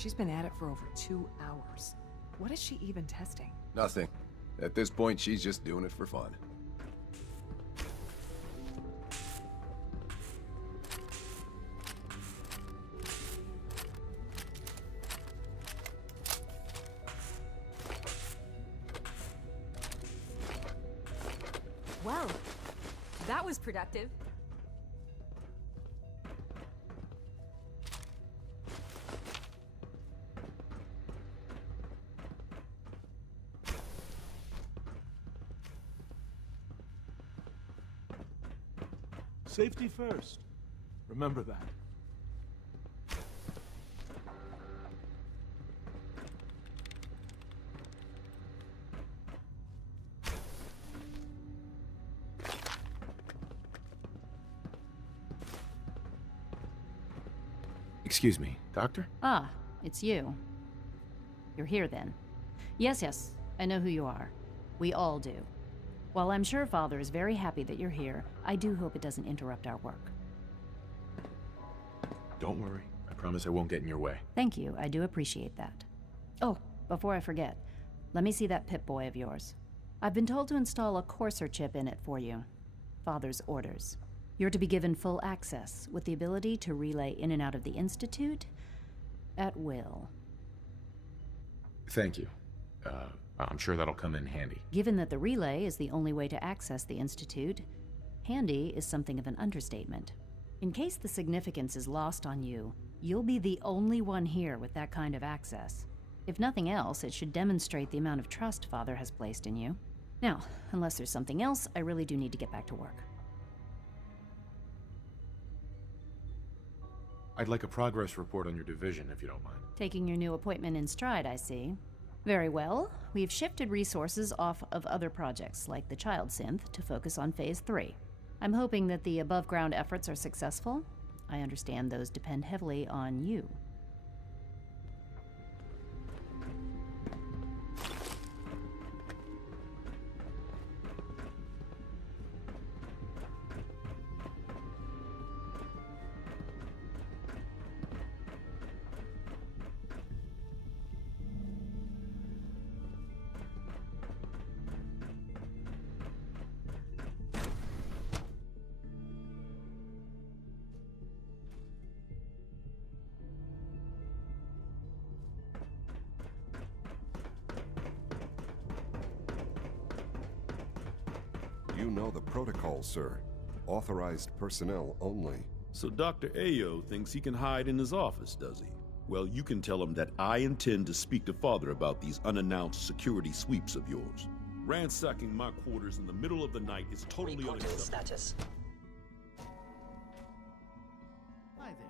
She's been at it for over 2 hours. What is she even testing? Nothing. At this point, she's just doing it for fun. Well, that was productive. Safety first. Remember that. Excuse me, Doctor? Ah, it's you. You're here then. Yes, I know who you are. We all do. While I'm sure Father is very happy that you're here, I do hope it doesn't interrupt our work. Don't worry. I promise I won't get in your way. Thank you, I do appreciate that. Oh, before I forget, let me see that Pip-Boy of yours. I've been told to install a Courser chip in it for you. Father's orders. You're to be given full access, with the ability to relay in and out of the Institute at will. Thank you. I'm sure that'll come in handy. Given that the relay is the only way to access the Institute, handy is something of an understatement. In case the significance is lost on you, you'll be the only one here with that kind of access. If nothing else, it should demonstrate the amount of trust Father has placed in you. Now, unless there's something else, I really do need to get back to work. I'd like a progress report on your division, if you don't mind. Taking your new appointment in stride, I see. Very well. We've shifted resources off of other projects, like the Child Synth, to focus on Phase 3. I'm hoping that the above-ground efforts are successful. I understand those depend heavily on you. You know the protocol, sir. Authorized personnel only. So Dr. Ayo thinks he can hide in his office, does he? Well, you can tell him that I intend to speak to Father about these unannounced security sweeps of yours. Ransacking my quarters in the middle of the night is totally Reporting unacceptable. status. Hi there.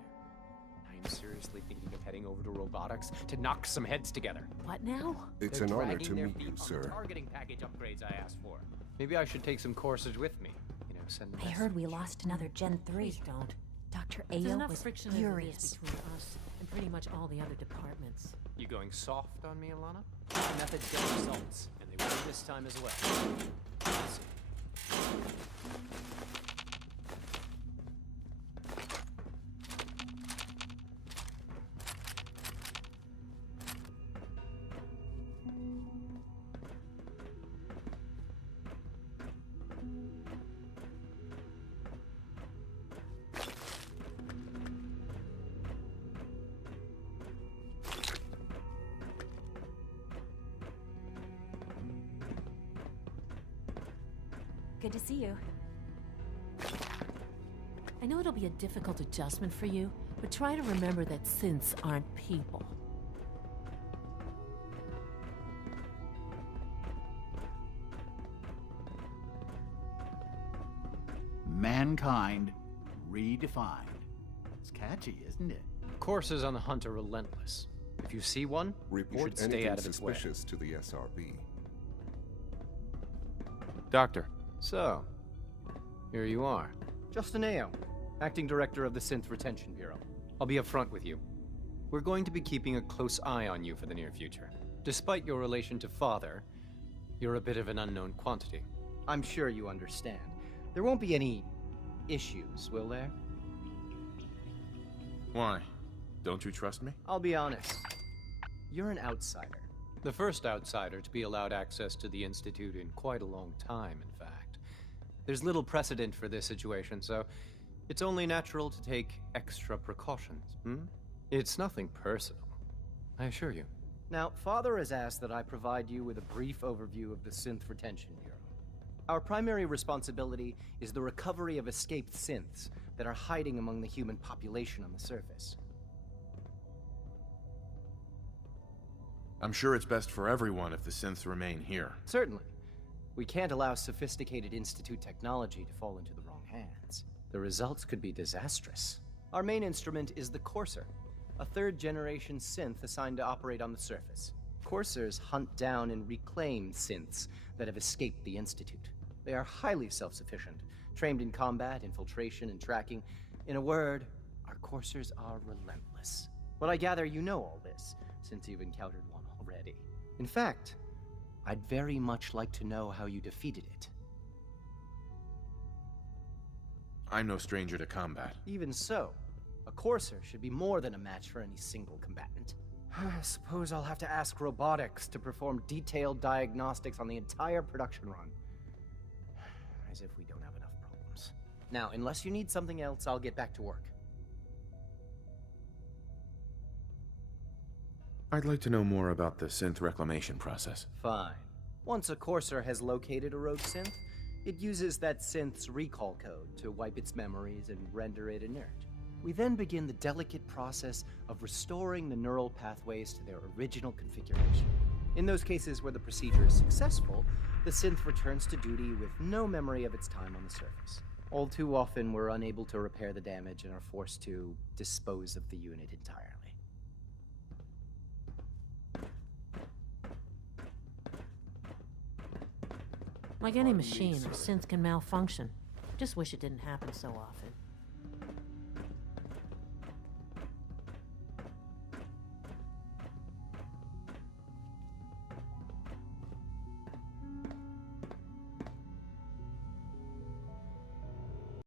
I'm seriously thinking of heading over to robotics to knock some heads together. What now? It's They're an honor dragging to their meet feet you, on the sir. targeting package upgrades I asked for. Maybe I should take some courses with me. You know, send. I heard we lost another Gen 3. Please don't. Dr. There's Ayo enough was friction furious. as it is between us and pretty much all the other departments. You going soft on me, Alana? The method got results, and they will this time as well. Let's see. Good to see you. I know it'll be a difficult adjustment for you, but try to remember that synths aren't people. Mankind redefined. It's catchy, isn't it? Courses on the hunt are relentless. If you see one, you Report should stay anything out of its way. suspicious to the SRB. Doctor. So, here you are. Justin Ayo, Acting Director of the Synth Retention Bureau. I'll be upfront with you. We're going to be keeping a close eye on you for the near future. Despite your relation to Father, you're a bit of an unknown quantity. I'm sure you understand. There won't be any issues, will there? Why? Don't you trust me? I'll be honest. You're an outsider. The first outsider to be allowed access to the Institute in quite a long time, in fact. There's little precedent for this situation, so it's only natural to take extra precautions, It's nothing personal, I assure you. Now, Father has asked that I provide you with a brief overview of the Synth Retention Bureau. Our primary responsibility is the recovery of escaped synths that are hiding among the human population on the surface. I'm sure it's best for everyone if the synths remain here. Certainly. We can't allow sophisticated Institute technology to fall into the wrong hands. The results could be disastrous. Our main instrument is the Courser, a third-generation synth assigned to operate on the surface. Coursers hunt down and reclaim synths that have escaped the Institute. They are highly self-sufficient, trained in combat, infiltration, and tracking. In a word, our Coursers are relentless. But I gather you know all this, since you've encountered one already. In fact, I'd very much like to know how you defeated it. I'm no stranger to combat. Even so, a Courser should be more than a match for any single combatant. I suppose I'll have to ask robotics to perform detailed diagnostics on the entire production run. As if we don't have enough problems. Now, unless you need something else, I'll get back to work. I'd like to know more about the synth reclamation process. Fine. Once a Courser has located a rogue synth, it uses that synth's recall code to wipe its memories and render it inert. We then begin the delicate process of restoring the neural pathways to their original configuration. In those cases where the procedure is successful, the synth returns to duty with no memory of its time on the surface. All too often, we're unable to repair the damage and are forced to dispose of the unit entirely. Like any machine, a synth can malfunction. Just wish it didn't happen so often.